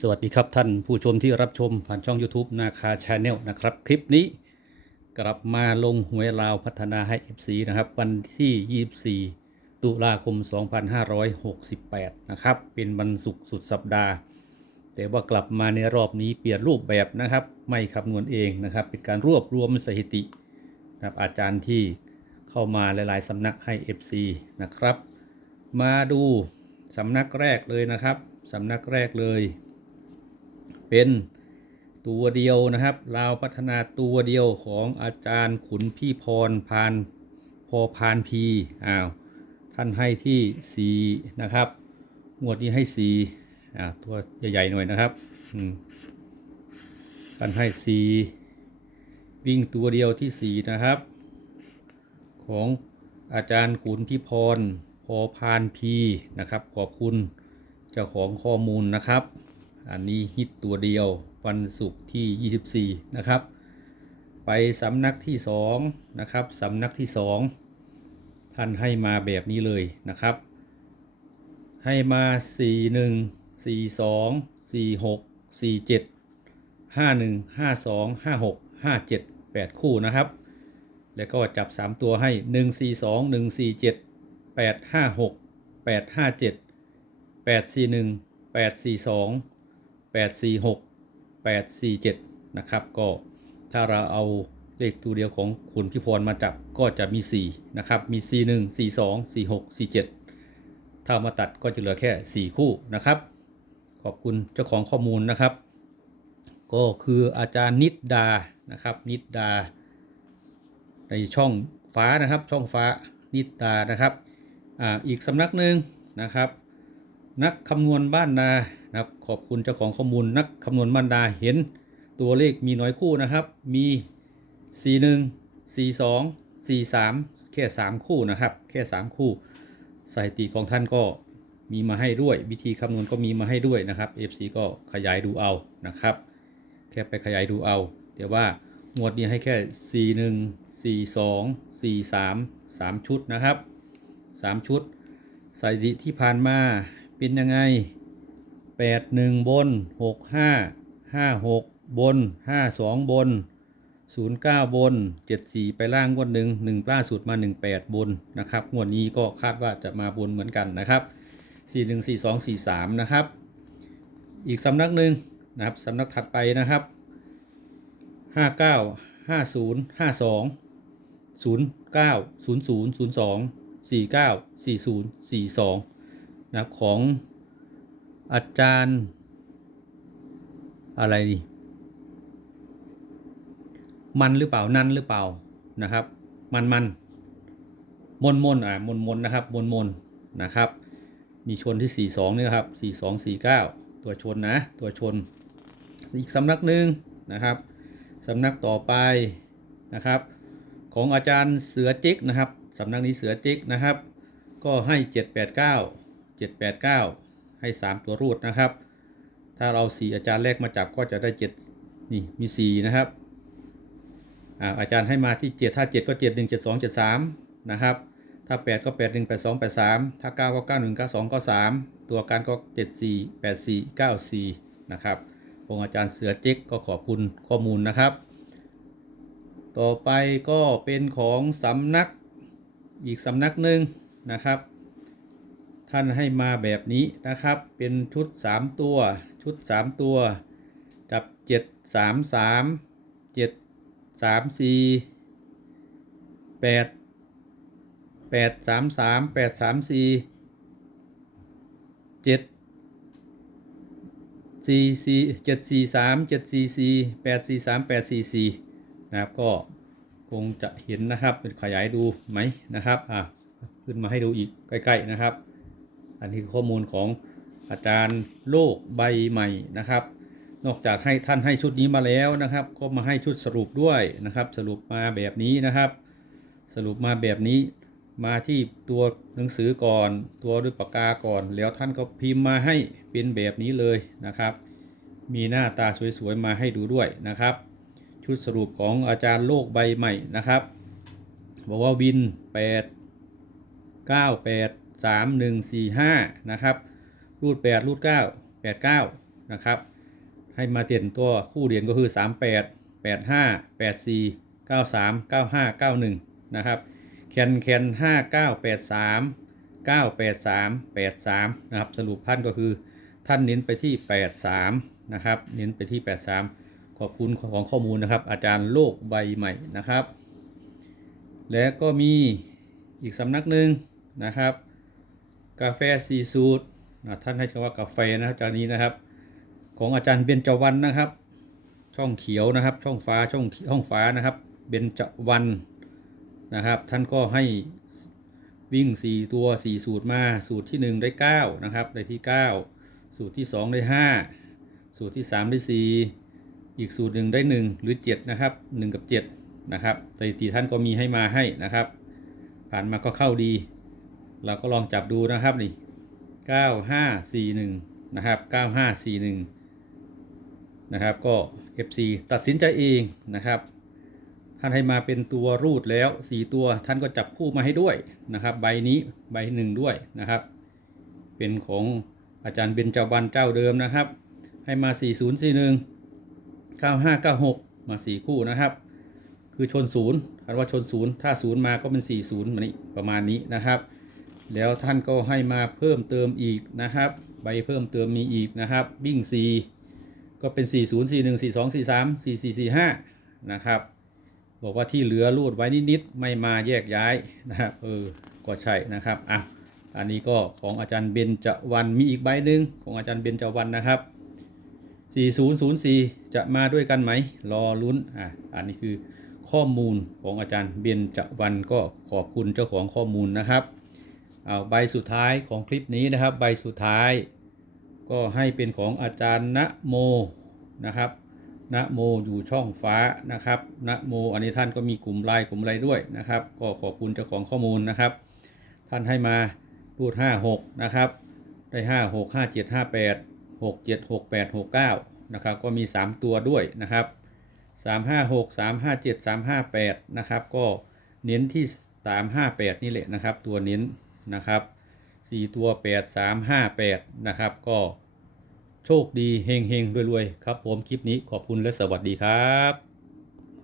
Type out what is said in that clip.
สวัสดีครับท่านผู้ชมที่รับชมผ่านช่อง YouTube นาคาชาแนลนะครับ คลิปนี้กลับมาลงหวยลาวพัฒนาให้ FC นะครับ วันที่ 24 ตุลาคม 2568 นะครับ เป็นวันศุกร์สุดสัปดาห์ แต่ว่ากลับมาในรอบนี้เปลี่ยนรูปแบบนะครับ ไม่คำนวณเองนะครับ เป็นการรวบรวมสถิตินะครับอาจารย์ที่เข้ามาหลาย ๆสำนักให้ FC นะครับ มาดูสำนักแรกเลยนะครับสำนักแรกเลย เป็นตัวเดียวนะครับลาวพัฒนาตัวเดียวของอาจารย์ขุนพี่พรพานพอพานพีอ้าวท่านให้ที่ 4 นะครับ งวดนี้ให้4อ่าตัวใหญ่ๆหน่อยนะครับอืมท่านให้ 4 วิ่งตัวเดียวที่ 4 นะครับ ของอาจารย์ขุนพี่พรพอพานพีนะครับ ขอบคุณเจ้าของข้อมูลนะครับ อันนี้ฮิตตัวเดียววันศุกร์ที่ 24 นะครับ ไปสำนักที่ 2 นะครับสำนักที่ 2 ท่านให้มาแบบนี้เลยนะครับ ให้มา 4 1 4 2 4 6 4 7 5 1 5 2 5 6 5 7 8 คู่นะครับ แล้วก็จับ 3 ตัวให้ 1 4 2 1 4 7 856 857 841 842 846 847 นะครับ ก็ถ้าเราเอาเลขตัวเดียวของคุณพิพรมาจับก็จะมี 4 นะครับ มี 41 42 46 47 ถ้ามาตัดก็จะเหลือแค่ 4 คู่นะครับ ขอบคุณเจ้าของข้อมูลนะครับ ก็คืออาจารย์นิดดา นะครับ นิดดา ในช่องฟ้านะครับ ช่องฟ้านิดดา นะครับ อ่า อีกสำนักหนึ่งนะครับ นักคำนวณบ้านนานะครับขอบคุณเจ้าของข้อมูลนักคำนวณบ้านนาเห็นตัวเลขมีน้อยคู่นะครับ มี 41 42 43 แค่ 3 คู่นะครับ แค่ 3 คู่สถิติของท่านก็มีมาให้ด้วย วิธีคำนวณก็มีมาให้ด้วยนะครับ FC ก็ขยายดูเอานะครับ แค่ไปขยายดูเอาแต่ว่างวดนี้ให้แค่ 41 42 43 3 ชุดนะครับ 3 ชุดสถิติที่ผ่านมา เป็นยังไง 81 บน 65 56 บน 52 บน 09 บน 74 ไปล่างงวดหนึ่ง1ล่าสุดมา 18 บนนะครับงวดนี้ก็คาดว่าจะมาบนเหมือนกันนะครับ 41 42 43 นะครับ อีกสำนักหนึ่งนะครับสำนักถัดไปนะครับ 59 50 52 09 00 02 49 40 42 นะครับของอาจารย์อะไรนี่มันหรือเปล่านั่นหรือเปล่านะครับ มันมันมนมนอ่ามนมนนะครับมนมนนะครับ มีชนที่ 42นี่ครับ 42 49 ตัวชนนะ ตัวชน อีกสำนักหนึ่งนะครับสำนักต่อไปนะครับ ของอาจารย์เสือจิกนะครับสำนักนี้เสือจิกนะครับ ก็ให้ 789 789 ให้ 3 ตัวรูดนะครับ ถ้าเรา 4 อาจารย์แรกมาจับก็จะได้ 7 นี่มี 4 นะครับอาอาจารย์ให้มาที่ 7 ถ้า 7 ก็ 7 1 7 2 7 3 นะครับ ถ้า 8 ก็ 8 1 8 2 8 3 ถ้า 9 ก็ 9 1 9 2 9 3 ตัวการก็ 7 4 8 4 9 4 นะครับองค์อาจารย์เสือเจ๊กก็ขอบคุณข้อมูลนะครับ ต่อไปก็เป็นของสำนักอีกสำนักหนึ่งนะครับ ท่านให้มาแบบนี้นะครับ เป็นชุด 3 ตัว ชุด 3 ตัว จับ 7 3 3 7 3 4 8 8 3 3 8 3 4 7 4 4 7 4 3 7 4 4 8 4 3 8 4 4นะครับก็คงจะเห็นนะครับเป็นขยายดูไหมนะครับอะขึ้นมาให้ดูอีกใกล้ ๆ นะครับ อันนี้คือข้อมูลของอาจารย์โลกใบใหม่นะครับ นอกจากให้ท่านให้ชุดนี้มาแล้วนะครับ ก็มาให้ชุดสรุปด้วยนะครับ สรุปมาแบบนี้นะครับ สรุปมาแบบนี้มาที่ตัวหนังสือก่อน ตัวด้วยปากกาก่อน แล้วท่านก็พิมพ์มาให้เป็นแบบนี้เลยนะครับ มีหน้าตาสวยๆมาให้ดูด้วยนะครับ ชุดสรุปของอาจารย์โลกใบใหม่นะครับ บอกว่าวิน 8 9 8 3 1 4 5นะครับรูด 8 รูด 9 8 9นะครับให้มาเด่นตัวคู่เด่นก็คือ 38 85 84 93 95 91นะครับแคนแคน5983 983 83นะครับสรุปท่านก็คือท่านเน้นไปที่ 83นะครับเน้นไปที่ 83 ขอบคุณของข้อมูลนะครับ อาจารย์โลกใบใหม่นะครับ และก็มีอีกสำนักหนึ่งนะครับ กาแฟซีสูตรนะท่านให้คำว่ากาแฟนะครับจากนี้นะครับ ของอาจารย์เบญจวรรณนะครับ ช่องเขียวนะครับ ช่องฟ้าช่องช่องฟ้านะครับเบญจวรรณนะครับ ท่านก็ให้วิ่ง 4 ตัว 4 สูตรมา สูตรที่ 1 ได้ 9 นะครับ ได้ที่ 9 สูตรที่ 2 ได้ 5 สูตรที่ 3 ได้ 4 อีกสูตรหนึ่งได้ 1 หรือ 7 นะครับ 1 กับ 7 นะครับสถิติท่านก็มีให้มาให้นะครับ ผ่านมาก็เข้าดี เราก็ลองจับดูนะครับนี่ 9541 นะครับ 9541 นะครับก็ FC ตัดสินใจเองนะครับ ท่านให้มาเป็นตัวรูดแล้ว 4 ตัวท่านก็จับคู่มาให้ด้วยนะครับ ใบนี้ใบหนึ่งด้วยนะครับ เป็นของอาจารย์เบญจวรรณเจ้าเดิมนะครับ ให้มา 4041 9596 มา 4 คู่นะครับ คือชนศูนย์คำว่าชนศูนย์ถ้าศูนย์มาก็เป็น 40มานี่ประมาณนี้นะครับ แล้วท่านก็ให้มาเพิ่มเติมอีกนะครับ ใบเพิ่มเติมมีอีกนะครับวิ่ง 4 ก็เป็น 40 41 42 43 44 45 นะครับ บอกว่าที่เหลือรูดไว้นิดๆไม่มาแยกย้ายนะครับเออก็ใช่นะครับอะอันนี้ก็ของอาจารย์เบญจวรรณมีอีกใบหนึ่งของอาจารย์เบญจวรรณนะครับ 4004 จะมาด้วยกันไหม รอลุ้นอะอันนี้คือข้อมูลของอาจารย์เบญจวรรณก็ขอบคุณเจ้าของข้อมูลนะครับ เอาใบสุดท้ายของคลิปนี้นะครับ ใบสุดท้าย ก็ให้เป็นของอาจารย์ณโมนะครับณโมอยู่ช่องฟ้านะครับณโมอันนี้ท่านก็มีกลุ่มไลน์กลุ่มอะไรด้วยนะครับ ก็ขอบคุณเจ้าของข้อมูลนะครับ ท่านให้มารูด56 นะครับ ได้ 5 6 5 7 5 8 6 7 6 8 6 9 นะครับ ก็มี 3 ตัวด้วยนะครับ 3 5 6 3 5 7 3 5 8 นะครับ ก็เน้นที่ 3 5 8 นี่แหละนะครับ ตัวเน้น นะครับ4ตัว8 3 5 8นะครับ ก็โชคดีเฮงเฮงรวยๆ ครับผมคลิปนี้ขอบคุณและสวัสดีครับ